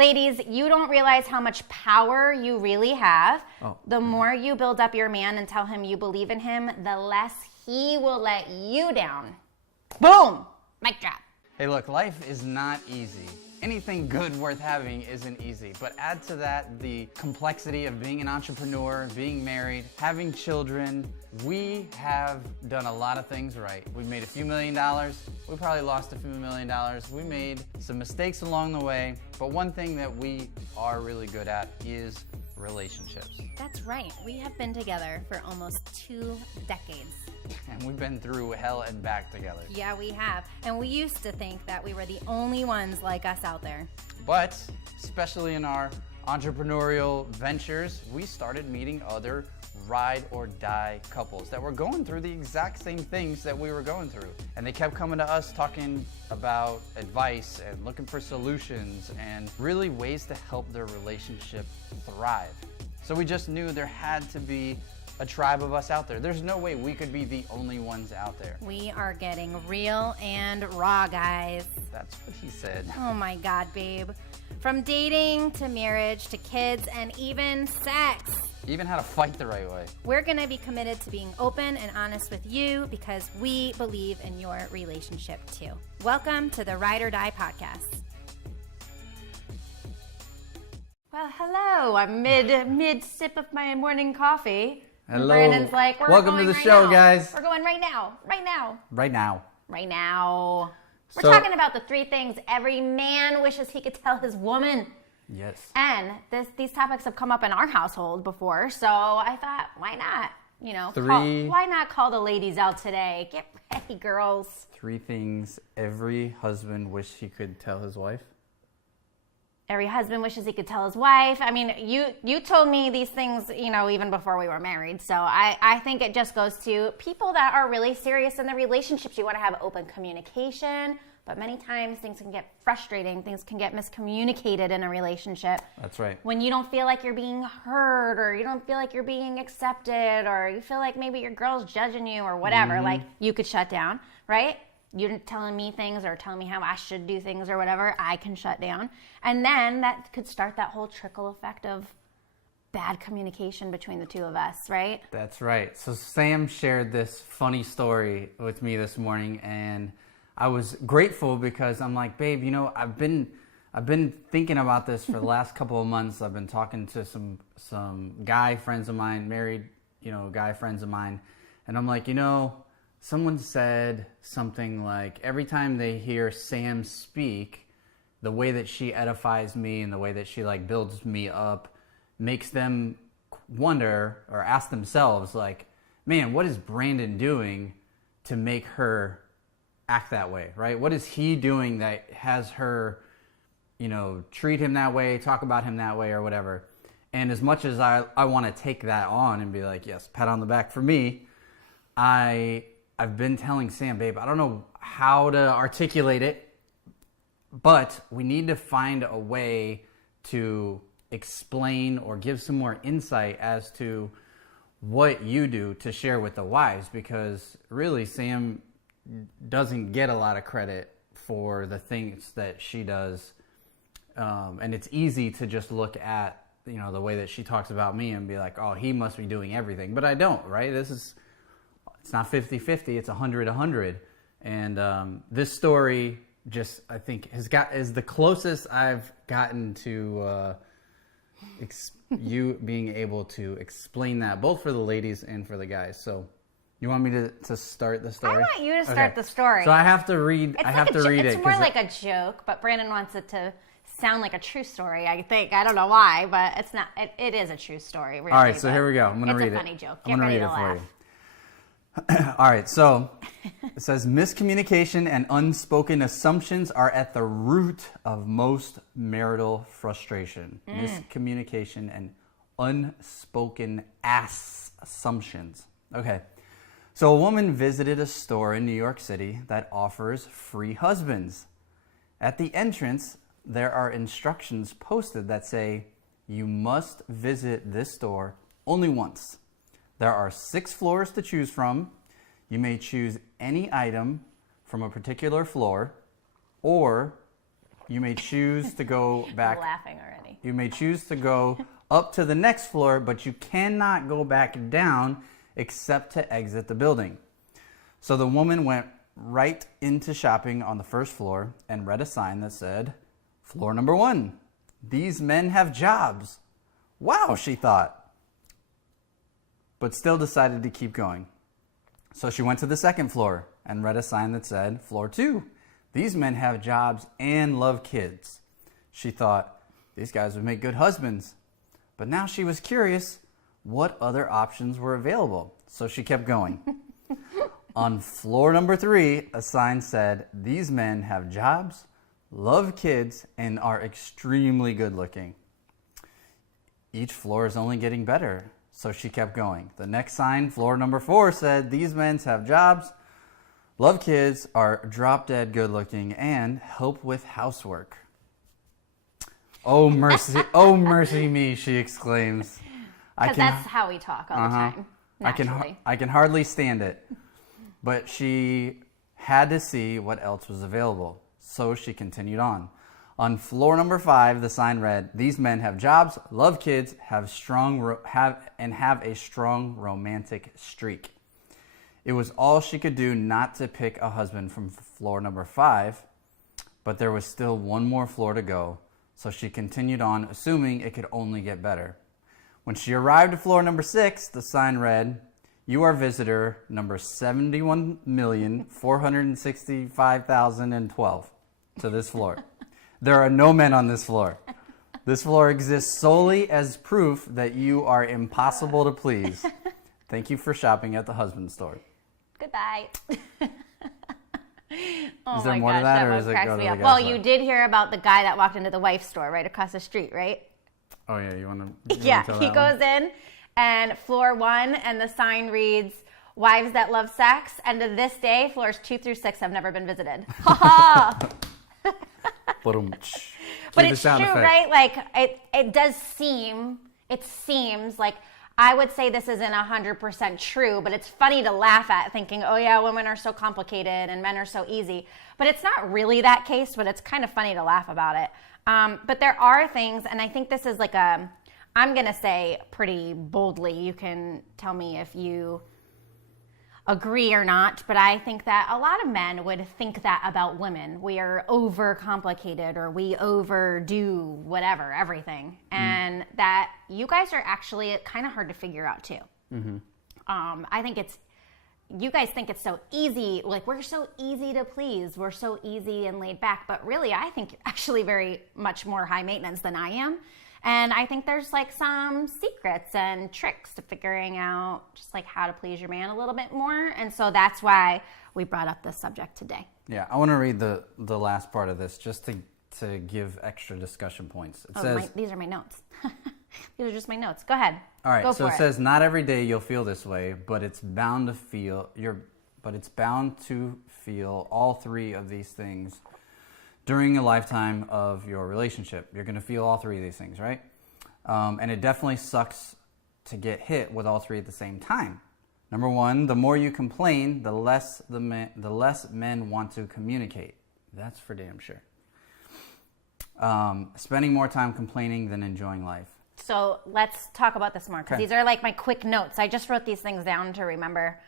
Ladies, you don't realize how much power you really have. The more you build up your man and tell him you believe in him, the less he will let you down. Boom! Mic drop. Hey, look, life is not easy. Anything good worth having isn't easy, but add to that the complexity of being an entrepreneur, being married, having children. We have done a lot of things right. We've made a few $1,000,000. We probably lost a few $1,000,000. We made some mistakes along the way, but one thing that we are really good at is relationships. That's right. We have been together for almost 2 decades. And we've been through hell and back together. Yeah, we have. And we used to think that we were the only ones like us out there. But, especially in our entrepreneurial ventures, we started meeting other ride or die couples that were going through the exact same things that we were going through. And they kept coming to us talking about advice and looking for solutions and really ways to help their relationship thrive. So we just knew there had to be a tribe of us out there. There's no way we could be the only ones out there. We are getting real and raw, guys. That's what he said. Oh my God, babe. From dating to marriage to kids and even sex. Even how to fight the right way. We're gonna be committed to being open and honest with you because we believe in your relationship too. Welcome to the Ride or Die podcast. Well, hello. I'm mid sip of my morning coffee. Hello. Brandon's like, welcome to the show, guys. We're going right now. Right now. Right now. Right now. We're So- talking about the 3 things every man wishes he could tell his woman. Yes. And these topics have come up in our household before, so I thought, why not? You know, why not call the ladies out today? Get ready, girls. 3 things every husband wished he could tell his wife. Every husband wishes he could tell his wife. I mean, you told me these things, you know, even before we were married. So I think it just goes to people that are really serious in their relationships. You want to have open communication, but many times things can get frustrating. Things can get miscommunicated in a relationship. That's right. When you don't feel like you're being heard, or you don't feel like you're being accepted, or you feel like maybe your girl's judging you or whatever, like you could shut down, right? You're telling me things or telling me how I should do things or whatever, I can shut down. And then that could start that whole trickle effect of bad communication between the two of us, right? That's right. So Sam shared this funny story with me this morning, and I was grateful because I'm like, babe, you know, I've been thinking about this for the last couple of months. I've been talking to some guy friends of mine, married, you know, guy friends of mine, and I'm like, you know, someone said something like, every time they hear Sam speak, the way that she edifies me and the way that she like builds me up makes them wonder or ask themselves like, man, what is Brandon doing to make her act that way, right? What is he doing that has her, you know, treat him that way, talk about him that way or whatever? And as much as I want to take that on and be like, yes, pat on the back for me, I've been telling Sam, babe, I don't know how to articulate it, but we need to find a way to explain or give some more insight as to what you do to share with the wives, because really Sam doesn't get a lot of credit for the things that she does. And it's easy to just look at, you know, the way that she talks about me and be like, oh, he must be doing everything. But I don't, right? It's not 50-50, it's 100-100. And this story just, I think, is the closest I've gotten to you being able to explain that, both for the ladies and for the guys. So you want me to start the story? I want you to start the story. So I have to read it. It's more like a joke, but Brandon wants it to sound like a true story, I think. I don't know why, but it's not. It is a true story, really. All right, so here we go. I'm going to read it. It's a funny joke. I'm going to read it for you. All right, so it says, miscommunication and unspoken assumptions are at the root of most marital frustration. Miscommunication and unspoken assumptions. Okay, so a woman visited a store in New York City that offers free husbands. At the entrance, there are instructions posted that say, you must visit this store only once. There are 6 floors to choose from. You may choose any item from a particular floor, or You may choose to go back. I'm laughing already. You may choose to go up to the next floor, but you cannot go back down except to exit the building. So the woman went right into shopping on the first floor and read a sign that said, "Floor number 1. These men have jobs." Wow, she thought, but still decided to keep going. So she went to the second floor and read a sign that said, "Floor 2. These men have jobs and love kids." She thought, these guys would make good husbands. But now she was curious what other options were available. So she kept going. On floor number 3, a sign said, "These men have jobs, love kids, and are extremely good looking." Each floor is only getting better. So she kept going. The next sign, floor number 4, said, "These men have jobs, love kids, are drop dead good looking, and help with housework." Oh mercy me, she exclaims. Because that's how we talk all the time, naturally. I can hardly stand it. But she had to see what else was available. So she continued on. On floor number 5, the sign read, "These men have jobs, love kids, have a strong romantic streak." It was all she could do not to pick a husband from floor number 5, but there was still one more floor to go. So she continued on, assuming it could only get better. When she arrived at floor number 6, the sign read, "You are visitor number 71,465,012 to this floor. There are no men on this floor. This floor exists solely as proof that you are impossible to please. Thank you for shopping at the husband store." Goodbye. Is there more to that, or is it go to the guy's Well, store? you did hear about the guy that walked into the wife store right across the street, right? Oh, yeah, you want to Yeah, he goes in, and floor 1, and the sign reads, "Wives that love sex." And to this day, floors 2 through 6 have never been visited. Ha ha! But it's true, right? Like, it seems like, I would say this isn't 100% true, but it's funny to laugh at, thinking, oh yeah, women are so complicated and men are so easy. But it's not really that case, but it's kind of funny to laugh about it. But there are things, and I think this is like I'm going to say pretty boldly, you can tell me if you agree or not, but I think that a lot of men would think that about women. We are overcomplicated, or we overdo whatever, everything. And that you guys are actually kind of hard to figure out too. Mm-hmm. I think you guys think it's so easy, like we're so easy to please, we're so easy and laid back, but really I think you're actually very much more high maintenance than I am. And I think there's like some secrets and tricks to figuring out just like how to please your man a little bit more. And so that's why we brought up this subject today. Yeah, I want to read the last part of this just to give extra discussion points. It says, these are my notes. These are just my notes. Go ahead. All right, Go so for it says, "Not every day you'll feel this way, but it's bound to feel all 3 of these things during a lifetime of your relationship." You're going to feel all 3 of these things, right? And it definitely sucks to get hit with all 3 at the same time. Number 1, the more you complain, the less men want to communicate. That's for damn sure. Spending more time complaining than enjoying life. So let's talk about this more, because these are like my quick notes. I just wrote these things down to remember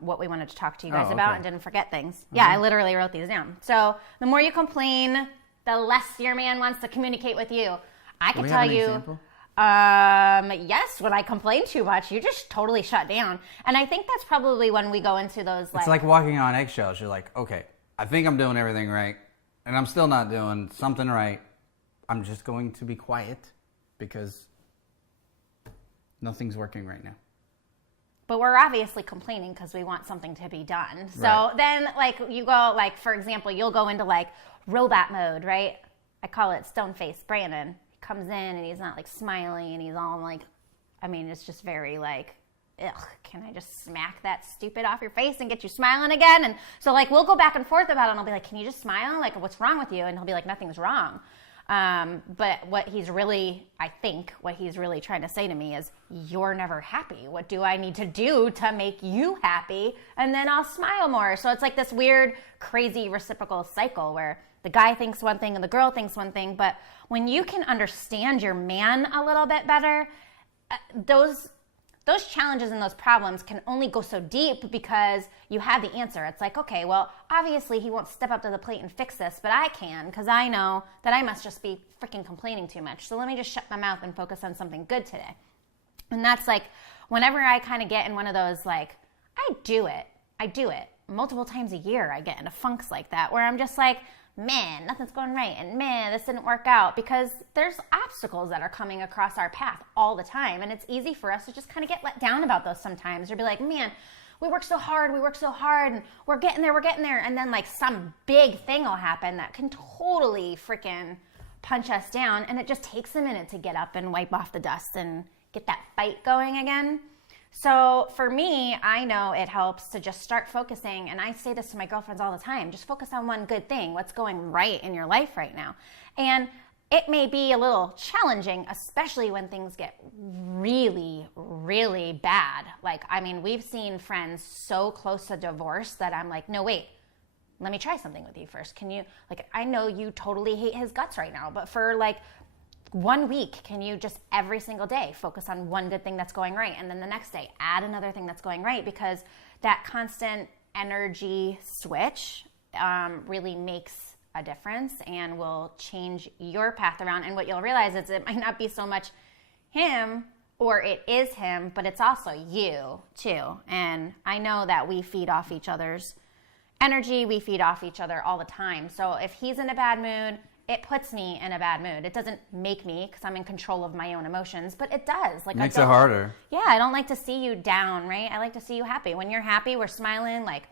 what we wanted to talk to you guys about and didn't forget things. Mm-hmm. Yeah, I literally wrote these down. So the more you complain, the less your man wants to communicate with you. I can tell you, example? Yes, when I complain too much, you just totally shut down. And I think that's probably when we go into those It's like walking on eggshells. You're like, okay, I think I'm doing everything right, and I'm still not doing something right. I'm just going to be quiet because nothing's working right now. But we're obviously complaining because we want something to be done. So then, like, you go, like, for example, you'll go into, like, robot mode, right? I call it stone-faced Brandon. He comes in and he's not, like, smiling, and he's all, like, I mean, it's just very, like, ugh, can I just smack that stupid off your face and get you smiling again? And so, like, we'll go back and forth about it, and I'll be like, can you just smile? Like, what's wrong with you? And he'll be like, nothing's wrong. But what he's really trying to say to me is, you're never happy. What do I need to do to make you happy? And then I'll smile more. So it's like this weird, crazy reciprocal cycle where the guy thinks one thing and the girl thinks one thing. But when you can understand your man a little bit better, those challenges and those problems can only go so deep because you have the answer. It's like, okay, well, obviously he won't step up to the plate and fix this, but I can, because I know that I must just be freaking complaining too much. So let me just shut my mouth and focus on something good today. And that's like, whenever I kind of get in one of those, like, I do it multiple times a year. I get into funks like that where I'm just like, man, nothing's going right, and man, this didn't work out, because there's obstacles that are coming across our path all the time, and it's easy for us to just kind of get let down about those sometimes, or be like, man, we work so hard, and we're getting there, and then like some big thing will happen that can totally freaking punch us down, and it just takes a minute to get up and wipe off the dust and get that fight going again. So for me, I know it helps to just start focusing, and I say this to my girlfriends all the time, just focus on one good thing, what's going right in your life right now. And it may be a little challenging, especially when things get really, really bad. Like, I mean, we've seen friends so close to divorce that I'm like, no, wait, let me try something with you first. Can you, like, I know you totally hate his guts right now, but for like 1 week, can you just every single day focus on one good thing that's going right, and then the next day add another thing that's going right, because that constant energy switch really makes a difference and will change your path around. And what you'll realize is it might not be so much him, or it is him, but it's also you too. And I know that we feed off each other's energy, we feed off each other all the time. So if he's in a bad mood, it puts me in a bad mood. It doesn't make me, because I'm in control of my own emotions, but it does. Like, makes it harder. Yeah, I don't like to see you down, right? I like to see you happy. When you're happy, we're smiling. Like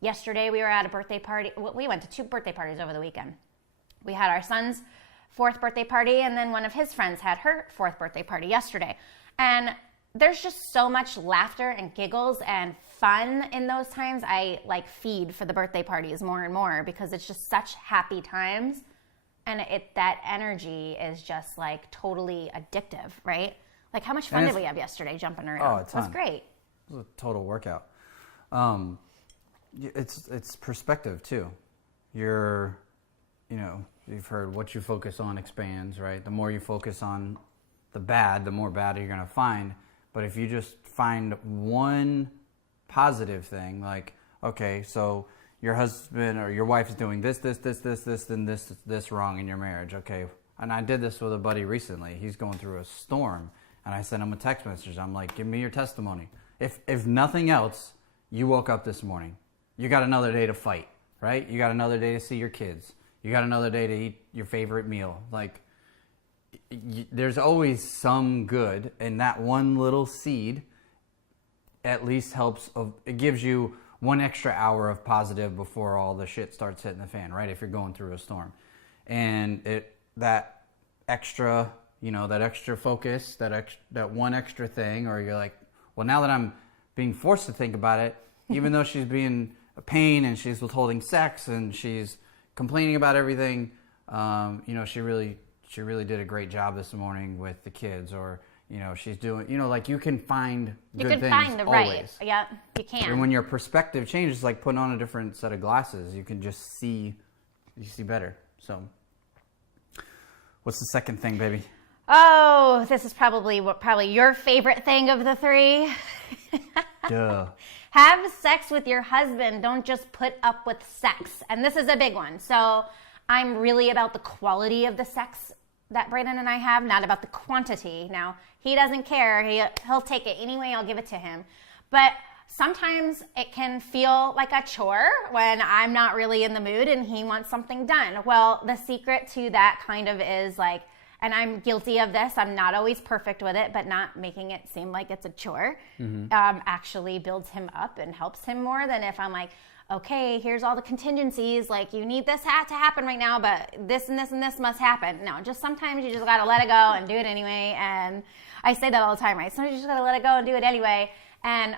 yesterday, we were at a birthday party. We went to 2 birthday parties over the weekend. We had our son's 4th birthday party, and then one of his friends had her 4th birthday party yesterday. And there's just so much laughter and giggles and fun in those times. I like feed for the birthday parties more and more, because it's just such happy times. And that energy is just like totally addictive, right? Like, how much fun did we have yesterday jumping around? Oh, a ton. It was great. It was a total workout. It's perspective too. You've heard what you focus on expands, right? The more you focus on the bad, the more bad you're gonna find. But if you just find one positive thing, like, okay, so your husband or your wife is doing this, and this wrong in your marriage. Okay, and I did this with a buddy recently. He's going through a storm, and I sent him a text message. I'm like, give me your testimony. If nothing else, you woke up this morning. You got another day to fight, right? You got another day to see your kids. You got another day to eat your favorite meal. Like, there's always some good, and that one little seed at least helps. It gives you 1 extra hour of positive before all the shit starts hitting the fan, right? If you're going through a storm. And that extra focus, that one extra thing, or you're like, well, now that I'm being forced to think about it, even though she's being a pain and she's withholding sex and she's complaining about everything, she really did a great job this morning with the kids, or she's doing, like, you can find good things. You can find the right. Always. Yeah, you can. And when your perspective changes, like putting on a different set of glasses, you can just see better. So, what's the second thing, baby? Oh, this is probably your favorite thing of the 3. Duh. Have sex with your husband. Don't just put up with sex. And this is a big one. So I'm really about the quality of the sex that Brayden and I have, not about the quantity. Now, he doesn't care. He'll take it anyway. I'll give it to him. But sometimes it can feel like a chore when I'm not really in the mood and he wants something done. Well, the secret to that kind of is like, and I'm guilty of this, I'm not always perfect with it, but not making it seem like it's a chore actually builds him up and helps him more than if I'm like, okay, here's all the contingencies, like, you need this hat to happen right now, but this and this and this must happen. No, just sometimes you just gotta let it go and do it anyway. And I say that all the time, right? Sometimes you just gotta let it go and do it anyway. And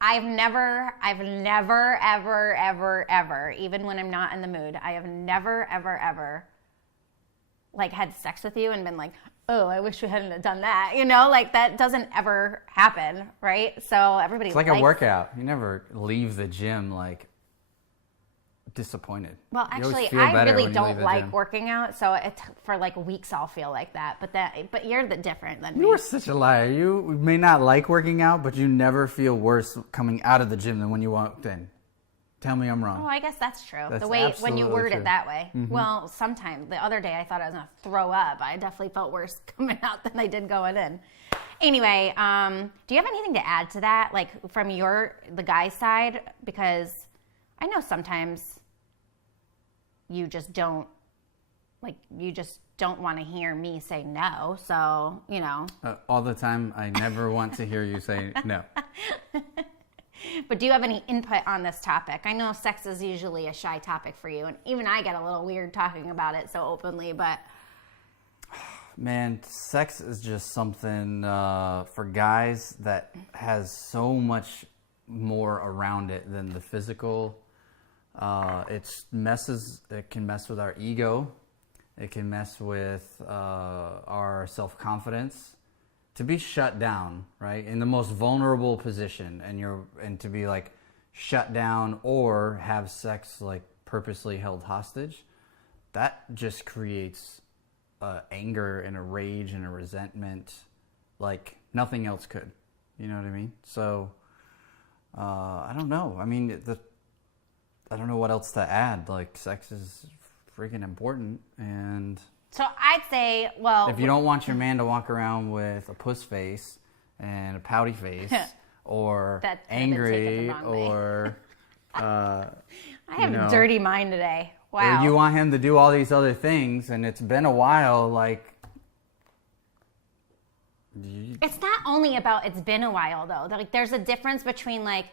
I've never, ever, even when I'm not in the mood, I have never, ever, like, had sex with you and been like, oh, I wish we hadn't done that. Like, that doesn't ever happen, right? So everybody, it's like a workout. You never leave the gym like, disappointed. Well, You always actually, feel I better really when you leave don't the like gym. working out, so for like weeks I'll feel like that. But you're different than me. You are such a liar. You may not like working out, but you never feel worse coming out of the gym than when you walked in. Tell me I'm wrong. Oh, I guess that's true. That's the way when you absolutely word true. it that way. Well, sometimes the other day I thought I was gonna throw up. I definitely felt worse coming out than I did going in. Anyway, do you have anything to add to that, like from the guy's side? Because I know sometimes you just don't want to hear me say no. So All the time, I never want to hear you say no. But do you have any input on this topic? I know sex is usually a shy topic for you, and even I get a little weird talking about it so openly, but... Man, sex is just something for guys that has so much more around it than the physical. It can mess with our ego. It can mess with our self-confidence. To be shut down, right, in the most vulnerable position, and to be like shut down or have sex like purposely held hostage, that just creates anger and a rage and a resentment like nothing else could. You know what I mean? So I don't know. I mean, I don't know what else to add. Like, sex is freaking important, and So I'd say, well... if you don't want your man to walk around with a puss face and a pouty face or That could have been taken angry the wrong way. or... I have a dirty mind today. Wow. Or you want him to do all these other things, and it's been a while, like... It's not only about it's been a while, though. Like, there's a difference between, like...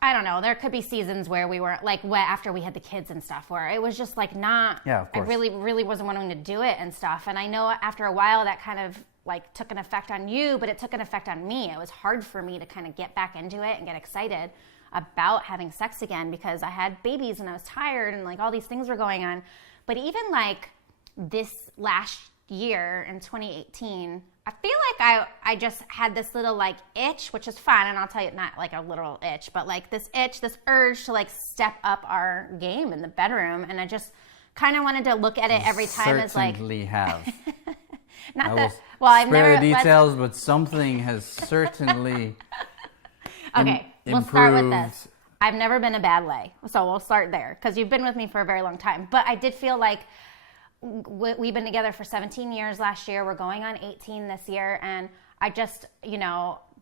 I don't know. There could be seasons where we were like after we had the kids and stuff, where it was just like not. Yeah, of course. I really wasn't wanting to do it and stuff. And I know after a while that kind of like took an effect on you, but it took an effect on me. It was hard for me to kind of get back into it and get excited about having sex again because I had babies and I was tired and like all these things were going on. But even like this last year in 2018, I feel like I just had this little like itch, which is fun, and I'll tell you, not like a literal itch, but like this itch, this urge to like step up our game in the bedroom, and I just kind of wanted to look at it every time as like... Certainly have. Not I that... will Well, I've spare never... the details, but something has certainly Okay, we'll start with improved. this. I've never been a bad lay, so we'll start there, because you've been with me for a very long time, but I did feel like we've been together for 17 years last year. We're going on 18 this year. And I just,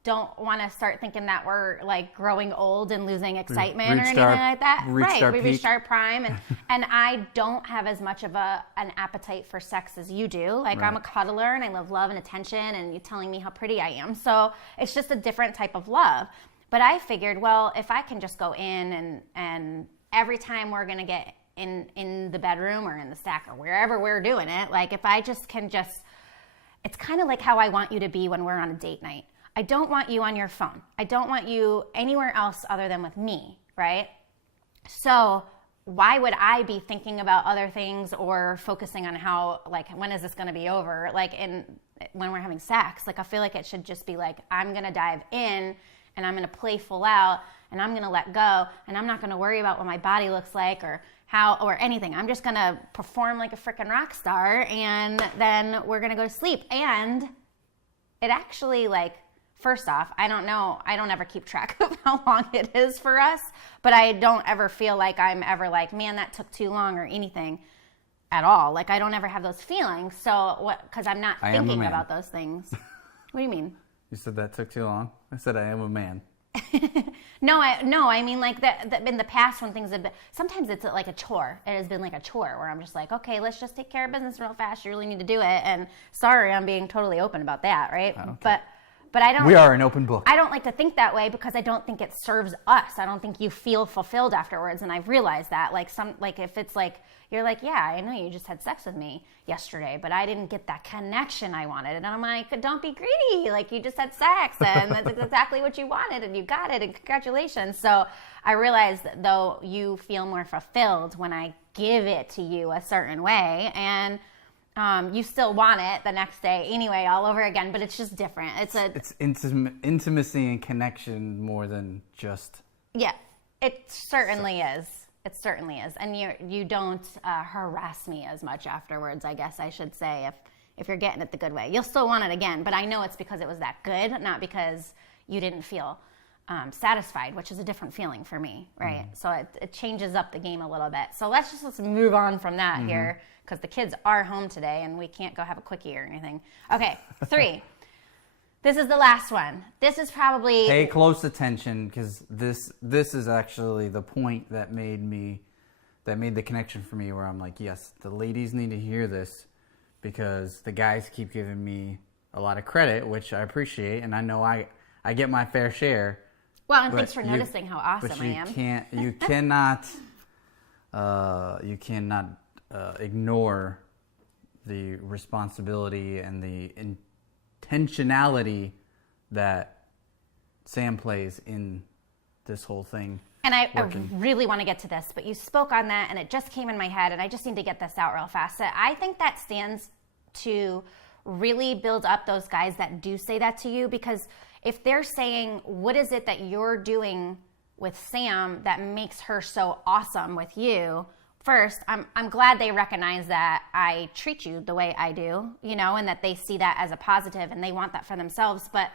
don't want to start thinking that we're like growing old and losing excitement or anything like that. We reached our prime. And I don't have as much of an appetite for sex as you do. Like, I'm a cuddler and I love love and attention and you telling me how pretty I am. So it's just a different type of love. But I figured, well, if I can just go in and every time we're going to get in the bedroom or in the sack or wherever we're doing it, like if I just can it's kind of like how I want you to be when we're on a date night. I don't want you on your phone. I don't want you anywhere else other than with me, right? So why would I be thinking about other things or focusing on how, like, when is this going to be over? Like when we're having sex, like I feel like it should just be like, I'm going to dive in and I'm going to play full out and I'm going to let go and I'm not going to worry about what my body looks like or anything. I'm just going to perform like a freaking rock star and then we're going to go to sleep. And it actually, like, first off, I don't know. I don't ever keep track of how long it is for us, but I don't ever feel like I'm ever like, man, that took too long or anything at all. Like, I don't ever have those feelings. So because I'm not thinking about those things. What do you mean? You said that took too long? I said I am a man. No, I mean, like, that in the past when things have been, sometimes it's like a chore. It has been like a chore where I'm just like, okay, let's just take care of business real fast. You really need to do it. And sorry, I'm being totally open about that, right? Okay. But I don't. We are an open book. I don't like to think that way because I don't think it serves us. I don't think you feel fulfilled afterwards. And I've realized that, like if it's like, you're like, yeah, I know you just had sex with me yesterday, but I didn't get that connection I wanted. And I'm like, don't be greedy. Like, you just had sex and that's exactly what you wanted and you got it and congratulations. So I realized that though you feel more fulfilled when I give it to you a certain way and you still want it the next day anyway, all over again, but it's just different. It's intimacy and connection more than just... Yeah, it certainly is. It certainly is. And you don't harass me as much afterwards, I guess I should say, if you're getting it the good way. You'll still want it again, but I know it's because it was that good, not because you didn't feel satisfied, which is a different feeling for me, right? So it changes up the game a little bit. So let's move on from that here, because the kids are home today and we can't go have a quickie or anything. Okay, 3. This is the last one. This is probably... Pay close attention, because this is actually the point that made the connection for me, where I'm like, yes, the ladies need to hear this, because the guys keep giving me a lot of credit, which I appreciate, and I know I get my fair share. Well, and thanks for noticing how awesome I am. You cannot ignore the responsibility and the intentionality that Sam plays in this whole thing. And I really want to get to this, but you spoke on that and it just came in my head, and I just need to get this out real fast. I think that stands to really build up those guys that do say that to you, because if they're saying, what is it that you're doing with Sam that makes her so awesome with you? First, I'm glad they recognize that I treat you the way I do, and that they see that as a positive and they want that for themselves. But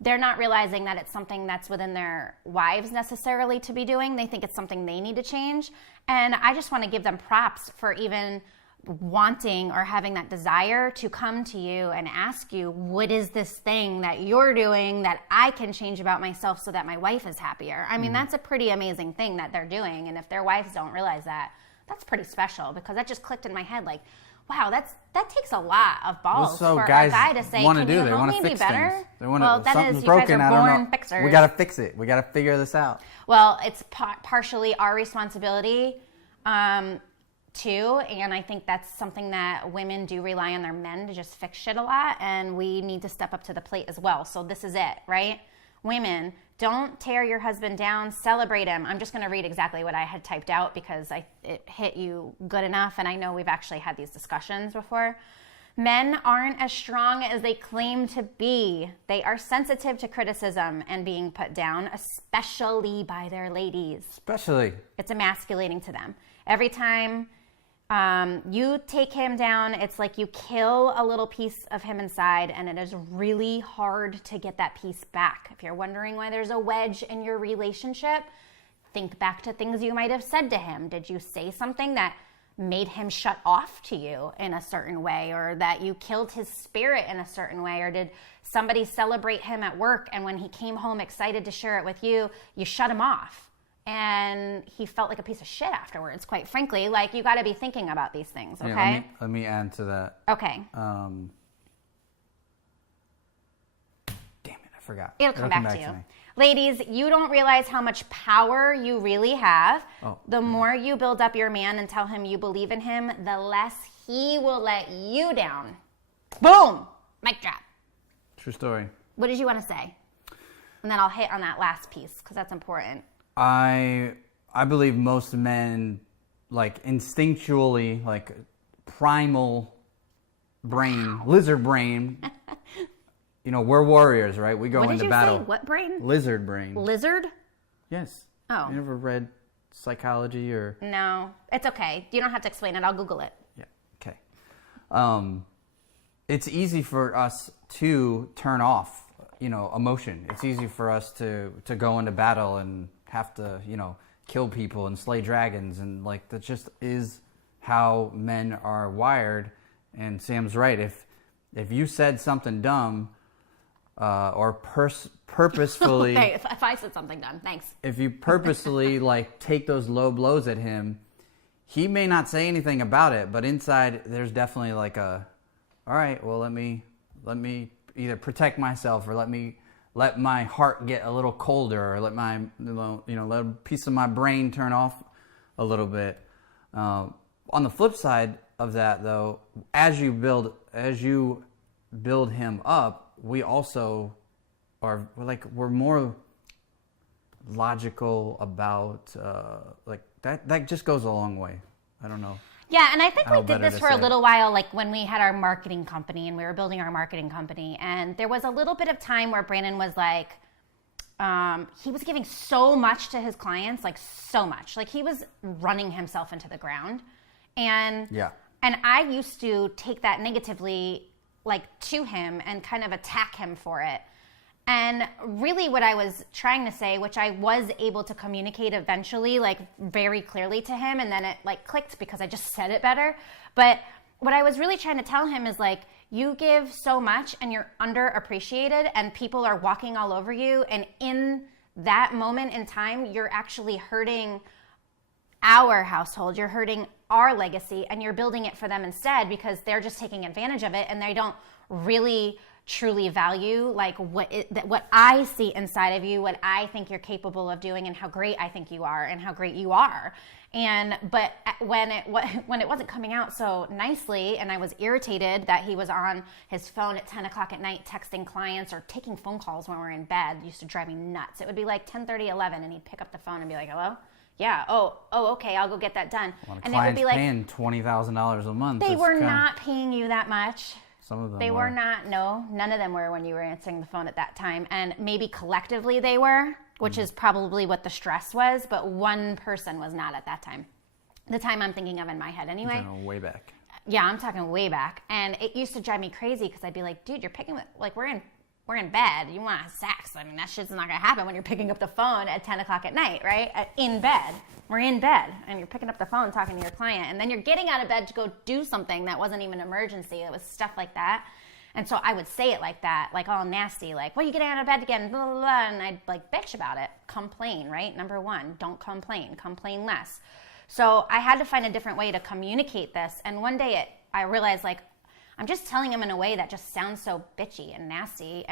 they're not realizing that it's something that's within their wives necessarily to be doing. They think it's something they need to change. And I just want to give them props for even wanting or having that desire to come to you and ask you, what is this thing that you're doing that I can change about myself so that my wife is happier? I mean, that's a pretty amazing thing that they're doing. And if their wives don't realize that, that's pretty special, because that just clicked in my head like, wow, that takes a lot of balls for a guy to say, can you help me be better? Well, that is, you guys are born fixers. We got to fix it. We got to figure this out. Well, it's partially our responsibility too, and I think that's something that women do rely on their men to just fix shit a lot, and we need to step up to the plate as well. So this is it, right? Women, don't tear your husband down, celebrate him. I'm just going to read exactly what I had typed out because it hit you good enough, and I know we've actually had these discussions before. Men aren't as strong as they claim to be. They are sensitive to criticism and being put down, especially by their ladies. Especially. It's emasculating to them. Every time you take him down, it's like you kill a little piece of him inside, and it is really hard to get that piece back. If you're wondering why there's a wedge in your relationship, think back to things you might have said to him. Did you say something that made him shut off to you in a certain way, or that you killed his spirit in a certain way? Or did somebody celebrate him at work, and when he came home excited to share it with you, you shut him off? And he felt like a piece of shit afterwards, quite frankly. Like, you got to be thinking about these things, okay? Yeah, let me add to that. Okay. Damn it, I forgot. It'll come back to you. Ladies, you don't realize how much power you really have. The more you build up your man and tell him you believe in him, the less he will let you down. Boom! Mic drop. True story. What did you want to say? And then I'll hit on that last piece, because that's important. I believe most men, like, instinctually, like, primal brain, lizard brain. We're warriors, right? We go into battle. What did you say? What brain? Lizard brain. Lizard? Yes. Oh. You never read psychology or? No. It's okay. You don't have to explain it. I'll Google it. Yeah. Okay. It's easy for us to turn off, emotion. It's easy for us to go into battle and have to, kill people and slay dragons, and like that just is how men are wired. And Sam's right. If you said something dumb, or purposefully, hey, if I said something dumb, thanks. If you purposely take those low blows at him, he may not say anything about it, but inside there's definitely like all right, well let me either protect myself, or let my heart get a little colder, or let my let a piece of my brain turn off a little bit. On the flip side of that, though, as you build him up, we also we're more logical about that just goes a long way. I don't know. Yeah, and I think we did this for a little while, like when we had our marketing company and we were building our marketing company, and there was a little bit of time where Brandon was like, he was giving so much to his clients, like so much. Like he was running himself into the ground. And I used to take that negatively, like to him and kind of attack him for it. And really what I was trying to say, which I was able to communicate eventually, like very clearly to him, and then it like clicked because I just said it better. But what I was really trying to tell him is like, you give so much and you're underappreciated and people are walking all over you. And in that moment in time, you're actually hurting our household. You're hurting our legacy and you're building it for them instead because they're just taking advantage of it and they don't really truly value like what I see inside of you, what I think you're capable of doing, and how great I think you are and how great you are. But when it wasn't coming out so nicely, and I was irritated that he was on his phone at 10 o'clock at night texting clients or taking phone calls when we're in bed, it used to drive me nuts. It would be like 10:30, 11, and he'd pick up the phone and be like, "Hello? Yeah. Oh, okay. I'll go get that done." And it would be like paying $20,000 a month. They were not paying you that much. Some of them they were not. No, none of them were when you were answering the phone at that time. And maybe collectively they were, which is probably what the stress was. But one person was not at that time. The time I'm thinking of in my head, anyway. You're talking way back. Yeah, I'm talking way back. And it used to drive me crazy because I'd be like, "Dude, you're picking like we're in bed. You want to have sex? I mean, that shit's not gonna happen when you're picking up the phone at 10 o'clock at night, right? In bed. We're in bed, and you're picking up the phone talking to your client, and then you're getting out of bed to go do something that wasn't even an emergency. It was stuff like that. And so I would say it like that, like all nasty, like, "Well, you getting out of bed again?" Blah, blah, blah. And I'd like bitch about it. Complain, right? Number one, don't complain. Complain less. So I had to find a different way to communicate this. And one day I realized, like, I'm just telling him in a way that just sounds so bitchy and nasty.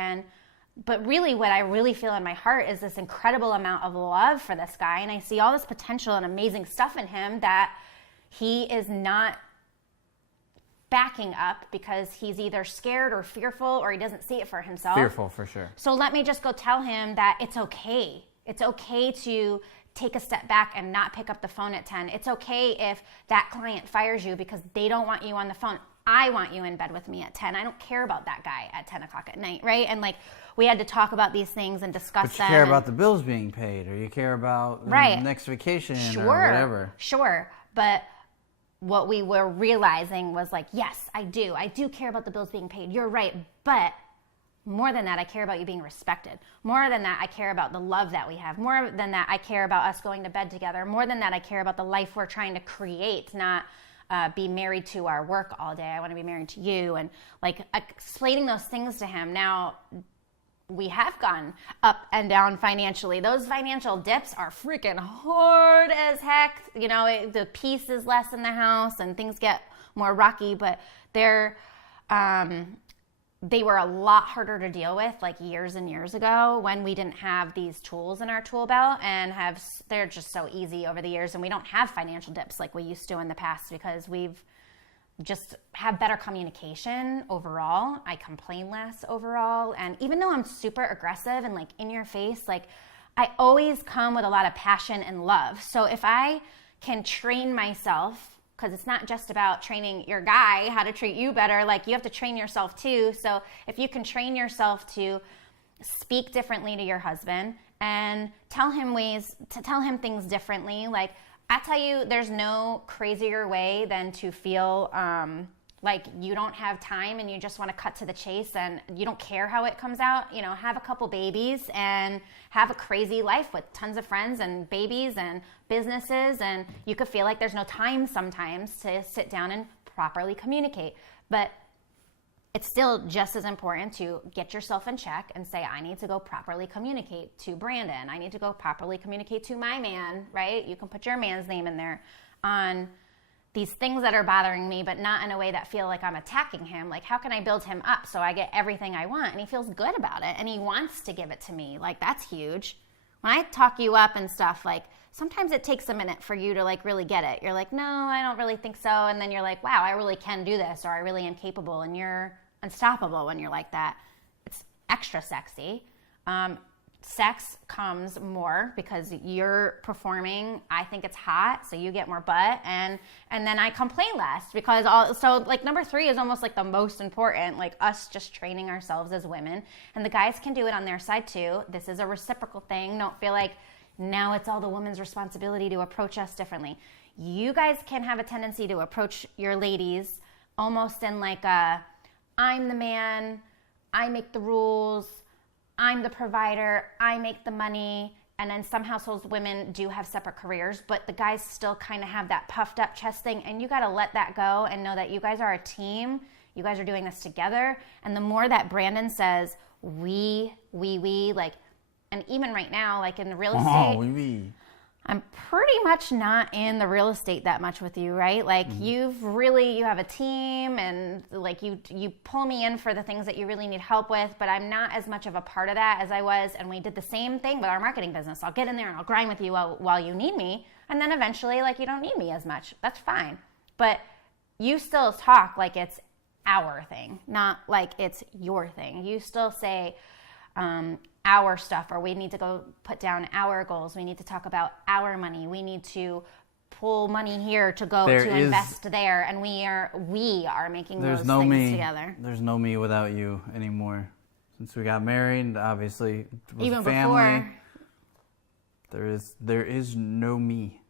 But really what I really feel in my heart is this incredible amount of love for this guy. And I see all this potential and amazing stuff in him that he is not backing up because he's either scared or fearful or he doesn't see it for himself. Fearful for sure. So let me just go tell him that it's okay. It's okay to take a step back and not pick up the phone at 10. It's okay if that client fires you because they don't want you on the phone. I want you in bed with me at 10. I don't care about that guy at 10 o'clock at night, right? And like we had to talk about these things and discuss them. But you care about the bills being paid, or you care about the next vacation or whatever. Sure. But what we were realizing was like, yes, I do. I do care about the bills being paid. You're right. But more than that, I care about you being respected. More than that, I care about the love that we have. More than that, I care about us going to bed together. More than that, I care about the life we're trying to create, not be married to our work all day. I want to be married to you. And like explaining those things to him. Now, we have gone up and down financially. Those financial dips are freaking hard as heck. You know, the peace is less in the house and things get more rocky, but they were a lot harder to deal with like years and years ago when we didn't have these tools in our tool belt, and they're just so easy over the years, and we don't have financial dips like we used to in the past because we've just have better communication overall. I complain less overall. And even though I'm super aggressive and like in your face, like I always come with a lot of passion and love. So if I can train myself, because it's not just about training your guy how to treat you better, like you have to train yourself too. So if you can train yourself to speak differently to your husband and tell him things differently, like I tell you, there's no crazier way than to feel like you don't have time and you just want to cut to the chase and you don't care how it comes out. You know, have a couple babies and have a crazy life with tons of friends and babies and businesses, and you could feel like there's no time sometimes to sit down and properly communicate. But it's still just as important to get yourself in check and say, I need to go properly communicate to Brandon. I need to go properly communicate to my man, right? You can put your man's name in there on these things that are bothering me, but not in a way that feel like I'm attacking him. Like, how can I build him up so I get everything I want? And he feels good about it and he wants to give it to me. Like, that's huge. When I talk you up and stuff, like, sometimes it takes a minute for you to like really get it. You're like, no, I don't really think so. And then you're like, wow, I really can do this, or I really am capable. And you're unstoppable when you're like that. It's extra sexy. sex comes more because you're performing. I think it's hot, so you get more butt, and then I complain less because so like number 3 is almost like the most important, like us just training ourselves as women, and the guys can do it on their side too. This is a reciprocal thing. Don't feel like now it's all the woman's responsibility to approach us differently. You guys can have a tendency to approach your ladies almost in like a, I'm the man, I make the rules, I'm the provider, I make the money. And then some households, women do have separate careers, but the guys still kind of have that puffed up chest thing, and you got to let that go and know that you guys are a team. You guys are doing this together. And the more that Brandon says, we, like, and even right now, like in the real estate, I'm pretty much not in the real estate that much with you, right? Like you have a team, and like you pull me in for the things that you really need help with, but I'm not as much of a part of that as I was. And we did the same thing with our marketing business. I'll get in there and I'll grind with you while you need me. And then eventually, like, you don't need me as much. That's fine. But you still talk like it's our thing, not like it's your thing. You still say, our stuff, or we need to go put down our goals. We need to talk about our money. We need to pull money here to go invest there, and we are making those things together. There's no me without you anymore. Since we got married, obviously, with even family, before, there is no me.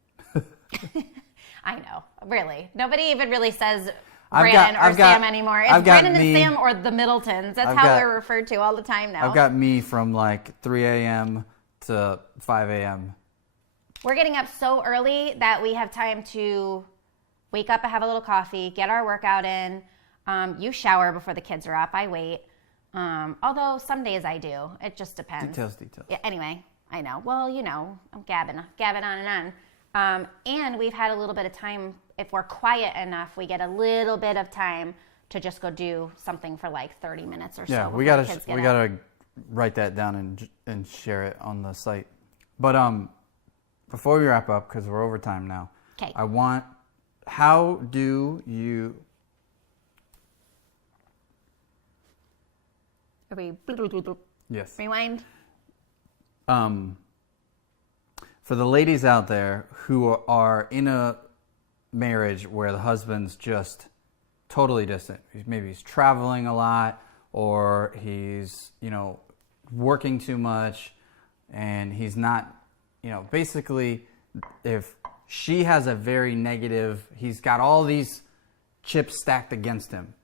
I know, really. Nobody even really says Brandon or Sam anymore. It's Brandon and Sam or the Middletons. That's how we're referred to all the time now. I've got me from like 3 a.m. to 5 a.m. We're getting up so early that we have time to wake up and have a little coffee, get our workout in. You shower before the kids are up. I wait. Although some days I do. It just depends. Details. Yeah, anyway, I know. Well, you know, I'm gabbing on and on. And we've had a little bit of time. If we're quiet enough, we get a little bit of time to just go do something for like 30 minutes or so. Yeah, we gotta write that down and share it on the site. But before we wrap up, because we're over time now, okay. How do you? Yes. Rewind. For the ladies out there who are in a marriage where the husband's just totally distant. Maybe he's traveling a lot, or he's, working too much, and he's not, basically, if she has a very negative, he's got all these chips stacked against him.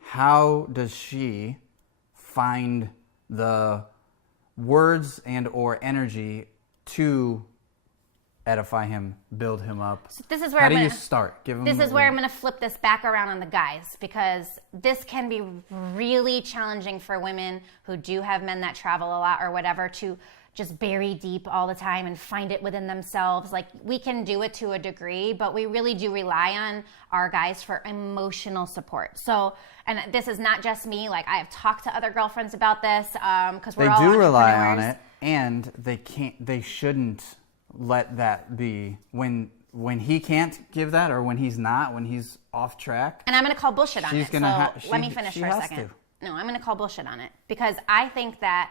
How does she find the words and or energy to edify him, build him up? So this is where How do you start? This is where I'm going to flip this back around on the guys, because this can be really challenging for women who do have men that travel a lot or whatever to just bury deep all the time and find it within themselves. Like, we can do it to a degree, but we really do rely on our guys for emotional support. So, and this is not just me. Like, I have talked to other girlfriends about this because we're all entrepreneurs. They do rely on it, and they shouldn't let that be when he can't give that, or when he's off track. And I'm going to call bullshit on it. Let me finish for a second. No, I'm going to call bullshit on it, because I think that,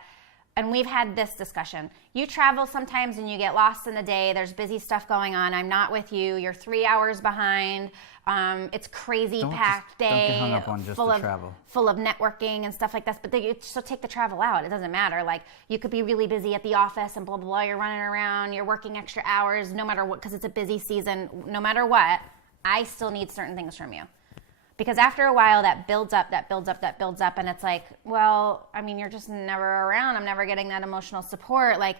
and we've had this discussion, you travel sometimes and you get lost in the day. There's busy stuff going on. I'm not with you. You're 3 hours behind. It's crazy packed day. Don't get hung up on just the travel. Full of networking and stuff like that. But so take the travel out. It doesn't matter. Like, you could be really busy at the office and blah, blah, blah. You're running around. You're working extra hours, no matter what, because it's a busy season. No matter what, I still need certain things from you. Because after a while, that builds up, and it's like, well, I mean, you're just never around. I'm never getting that emotional support. Like,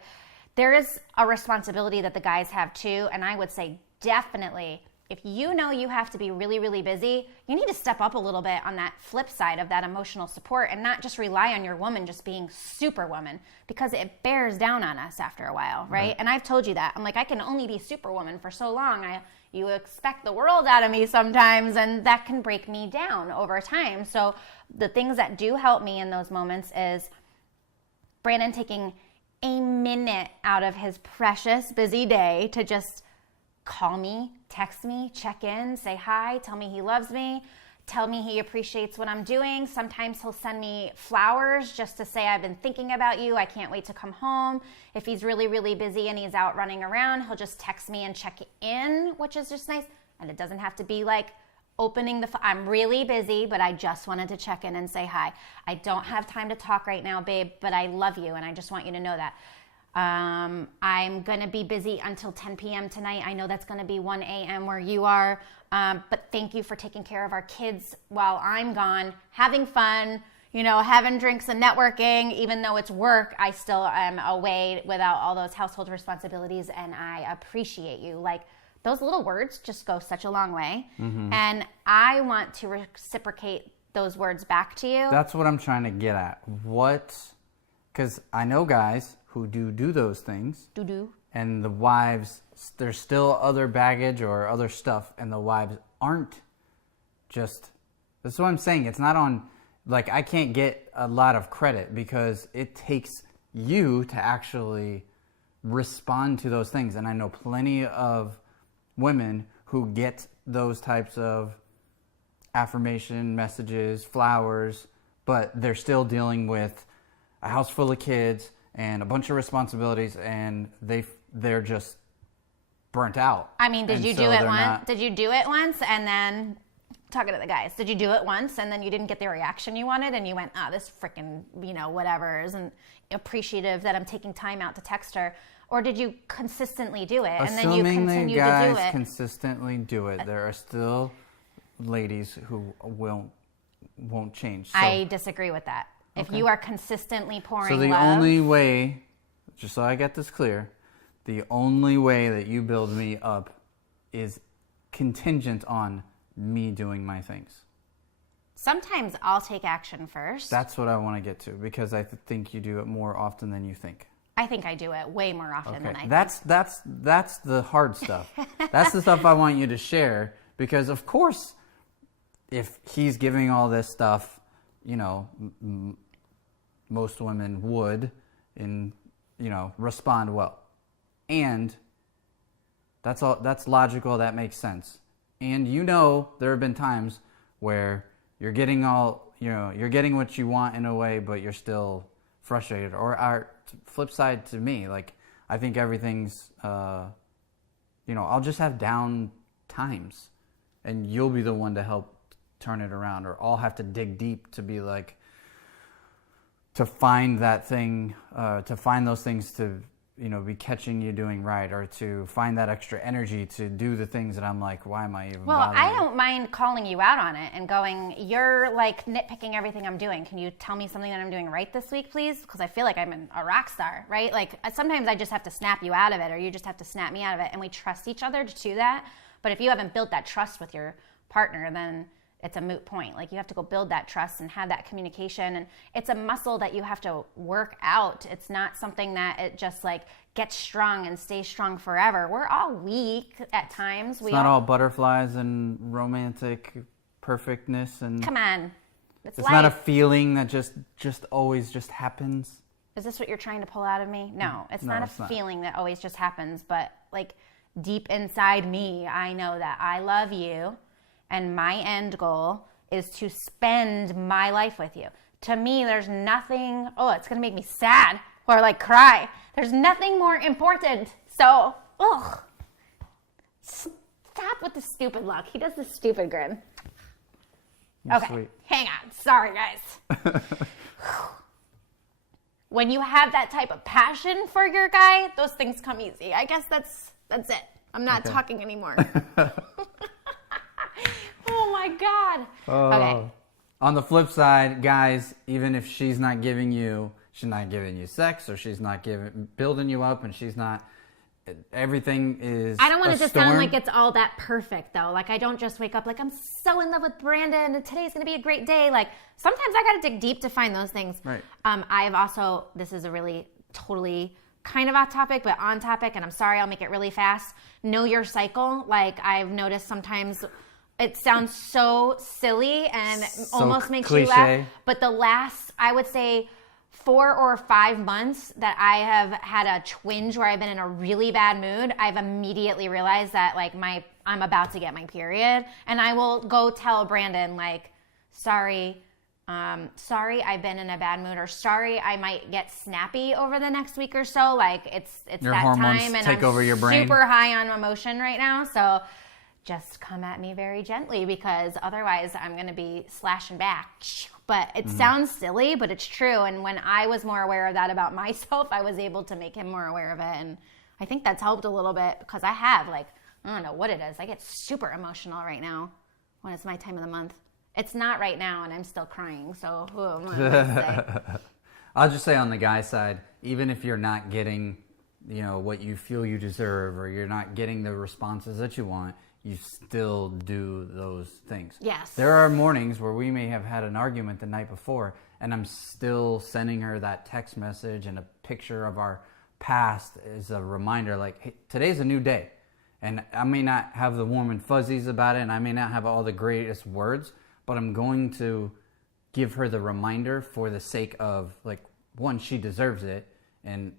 there is a responsibility that the guys have too, and I would say definitely, if you know you have to be really, really busy, you need to step up a little bit on that flip side of that emotional support, and not just rely on your woman just being superwoman, because it bears down on us after a while, right? And I've told you that. I'm like, I can only be superwoman for so long. You expect the world out of me sometimes, and that can break me down over time. So the things that do help me in those moments is Brandon taking a minute out of his precious busy day to just call me, text me, check in, say hi, tell me he loves me, tell me he appreciates what I'm doing. Sometimes he'll send me flowers just to say, I've been thinking about you. I can't wait to come home. If he's really, really busy and he's out running around, he'll just text me and check in, which is just nice. And it doesn't have to be like opening I'm really busy, but I just wanted to check in and say hi. I don't have time to talk right now, babe, but I love you and I just want you to know that. I'm going to be busy until 10 p.m. tonight. I know that's going to be 1 a.m. where you are. But thank you for taking care of our kids while I'm gone, having fun, having drinks and networking. Even though it's work, I still am away without all those household responsibilities, and I appreciate you. Like, those little words just go such a long way. Mm-hmm. And I want to reciprocate those words back to you. That's what I'm trying to get at. Because I know guys who do those things. And the wives, there's still other baggage or other stuff, and the wives aren't just, that's what I'm saying. It's not on, like, I can't get a lot of credit because it takes you to actually respond to those things. And I know plenty of women who get those types of affirmation messages, flowers, but they're still dealing with a house full of kids and a bunch of responsibilities, and they're just burnt out. I mean, did you do it once? Did you do it once and then, talking to the guys, did you do it once and then you didn't get the reaction you wanted and you went, this freaking, whatever, isn't appreciative that I'm taking time out to text her? Or did you consistently do it and then you continue to do it? Assuming the guys consistently do it, there are still ladies who won't change. So, I disagree with that. If you are consistently pouring love. So the only way, just so I get this clear, the only way that you build me up is contingent on me doing my things. Sometimes I'll take action first. That's what I want to get to, because I think you do it more often than you think. I think I do it way more often than I think. That's the hard stuff. That's the stuff I want you to share, because of course, if he's giving all this stuff, most women would respond well. And that's logical, that makes sense. And there have been times where you're getting you're getting what you want in a way, but you're still frustrated. Or our flip side to me, like, I think everything's I'll just have down times and you'll be the one to help turn it around, or I'll have to dig deep to be like, to find that thing, to find those things to, be catching you doing right, or to find that extra energy to do the things that I'm like, why am I even bothering? I don't mind calling you out on it and going, you're like nitpicking everything I'm doing. Can you tell me something that I'm doing right this week, please? Because I feel like I'm a rock star, right? Like, sometimes I just have to snap you out of it, or you just have to snap me out of it, and we trust each other to do that. But if you haven't built that trust with your partner, then it's a moot point. Like, you have to go build that trust and have that communication, and it's a muscle that you have to work out. It's not something that it just like gets strong and stays strong forever. We're all weak at times. It's not all butterflies and romantic perfectness, and come on, it's not a feeling that just always just happens. Is this what you're trying to pull out of me? No, it's not a feeling that always just happens, but like deep inside me, I know that I love you. And my end goal is to spend my life with you. To me, there's nothing, it's going to make me sad or like cry. There's nothing more important. So, stop with the stupid look. He does the stupid grin. You're okay, sweet. Hang on. Sorry, guys. When you have that type of passion for your guy, those things come easy. I guess that's it. I'm not talking anymore. Oh my God. Okay. On the flip side, guys, even if she's not giving you sex, or she's not building you up, and she's not, everything is I don't want it to sound like it's all that perfect, though. Like, I don't just wake up like, I'm so in love with Brandon and today's going to be a great day. Like, sometimes I got to dig deep to find those things. Right. I've also, this is a really totally kind of off topic, but on topic, and I'm sorry, I'll make it really fast. Know your cycle. Like, I've noticed sometimes it sounds so silly and almost makes you laugh. But the last, I would say, 4 or 5 months that I have had a twinge where I've been in a really bad mood, I've immediately realized that like I'm about to get my period, and I will go tell Brandon like, sorry, I've been in a bad mood, or sorry, I might get snappy over the next week or so. Like it's your that hormones time, and take I'm over your brain. Super high on emotion right now, so just come at me very gently, because otherwise I'm going to be slashing back. But it sounds silly, but it's true. And when I was more aware of that about myself, I was able to make him more aware of it. And I think that's helped a little bit, because I have, like, I don't know what it is. I get super emotional right now when it's my time of the month. It's not right now, and I'm still crying. So who am I to say? I'll just say on the guy side, even if you're not getting, what you feel you deserve, or you're not getting the responses that you want, you still do those things. Yes. There are mornings where we may have had an argument the night before, and I'm still sending her that text message and a picture of our past as a reminder, like, hey, today's a new day. And I may not have the warm and fuzzies about it, and I may not have all the greatest words, but I'm going to give her the reminder for the sake of, like, one, she deserves it, and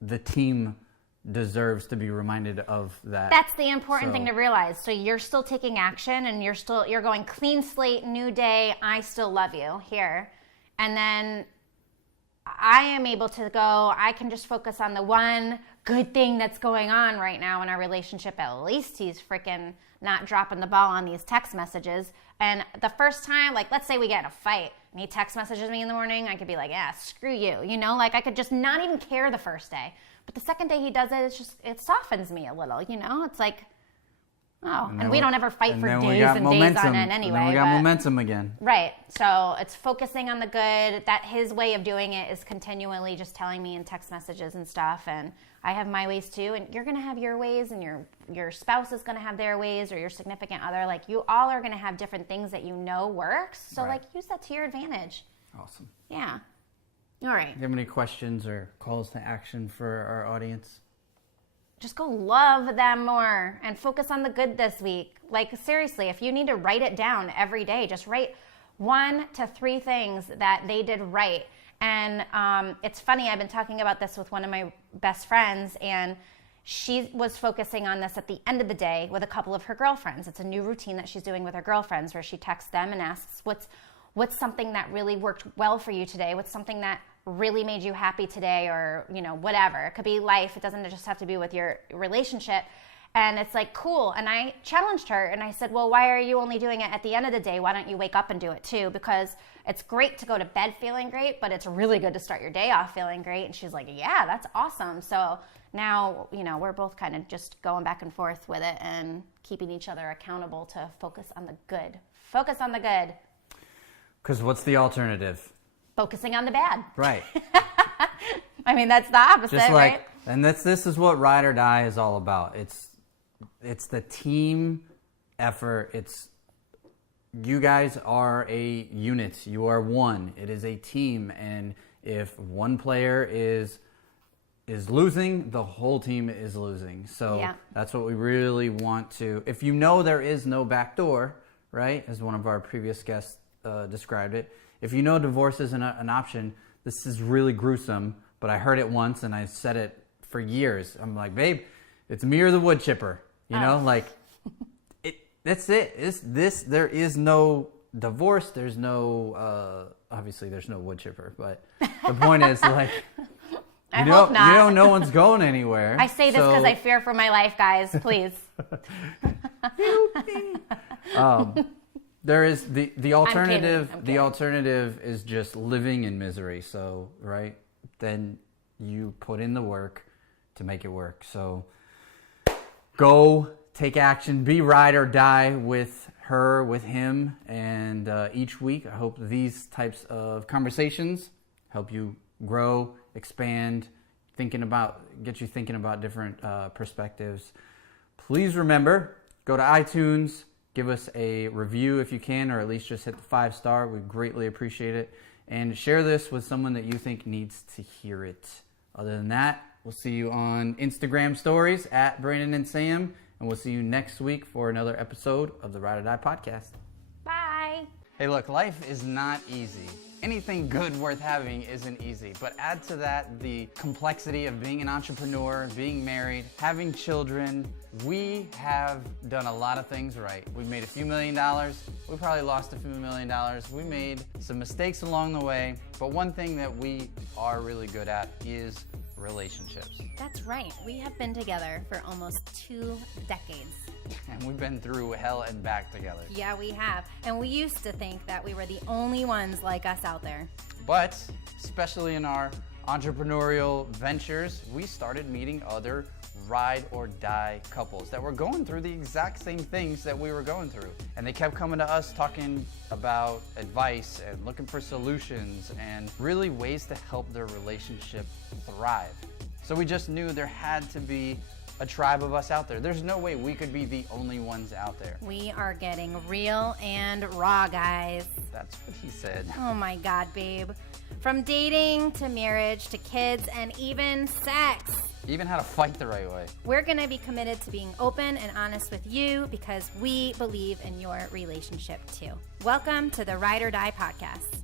the team deserves to be reminded of that. That's the important thing to realize. So you're still taking action, and you're going clean slate, new day. I still love you here. And then I am able to go, I can just focus on the one good thing that's going on right now in our relationship. At least he's freaking not dropping the ball on these text messages. And the first time, like, let's say we get in a fight and he text messages me in the morning, I could be like, yeah, screw you. Like I could just not even care the first day. But the second day he does it, it softens me a little, It's like, oh, and we don't ever fight for days and days on end anyway. And then we got momentum again. Right. So it's focusing on the good. That his way of doing it is continually just telling me in text messages and stuff. And I have my ways too. And you're going to have your ways, and your spouse is going to have their ways, or your significant other. Like, you all are going to have different things that works. So, right. Use that to your advantage. Awesome. Yeah. All right. Do you have any questions or calls to action for our audience? Just go love them more and focus on the good this week. Like, seriously, if you need to write it down every day, just write 1 to 3 things that they did right. And it's funny, I've been talking about this with one of my best friends, and she was focusing on this at the end of the day with a couple of her girlfriends. It's a new routine that she's doing with her girlfriends, where she texts them and asks, what's something that really worked well for you today? What's something that really made you happy today, or, whatever. It could be life. It doesn't just have to be with your relationship. And it's like, cool. And I challenged her, and I said, well, why are you only doing it at the end of the day? Why don't you wake up and do it too? Because it's great to go to bed feeling great, but it's really good to start your day off feeling great. And she's like, yeah, that's awesome. So now, we're both kind of just going back and forth with it and keeping each other accountable to focus on the good. Focus on the good. Because what's the alternative? Focusing on the bad. Right. I mean, that's the opposite, just like, right? And this is what Ride or Die is all about. It's the team effort. It's, you guys are a unit. You are one. It is a team. And if one player is losing, the whole team is losing. So that's what we really want to. If there is no back door, right, as one of our previous guests described it, if divorce isn't an option, this is really gruesome, but I heard it once and I said it for years. I'm like, babe, it's me or the wood chipper. Like, that's it. There is no divorce. There's no, obviously there's no wood chipper, but the point is, like, hope not. No one's going anywhere. I say this because I fear for my life, guys. Please. There is the alternative. I'm kidding. The alternative is just living in misery. So, right, then you put in the work to make it work. So, go take action. Be ride or die with her, with him, and each week, I hope these types of conversations help you grow, expand, get you thinking about different perspectives. Please remember, go to iTunes. Give us a review if you can, or at least just hit the 5-star. We greatly appreciate it. And share this with someone that you think needs to hear it. Other than that, we'll see you on Instagram stories at Brandon and Sam. And we'll see you next week for another episode of the Ride or Die podcast. Bye. Hey, look, life is not easy. anything good worth having isn't easy. But add to that the complexity of being an entrepreneur, being married, having children. We have done a lot of things right. We've made a few $1 million. We probably lost a few $1 million. We made some mistakes along the way. But one thing that we are really good at is relationships. That's right. We have been together for almost 2 decades. And we've been through hell and back together. Yeah, we have. And we used to think that we were the only ones like us out there. But especially in our entrepreneurial ventures, we started meeting other ride or die couples that were going through the exact same things that we were going through. And they kept coming to us talking about advice and looking for solutions and really ways to help their relationship thrive. So we just knew there had to be a tribe of us out there. There's no way we could be the only ones out there. We are getting real and raw, guys. That's what he said. Oh my God, babe. From dating to marriage to kids and even sex. Even how to fight the right way. We're going to be committed to being open and honest with you because we believe in your relationship too. Welcome to the Ride or Die podcast.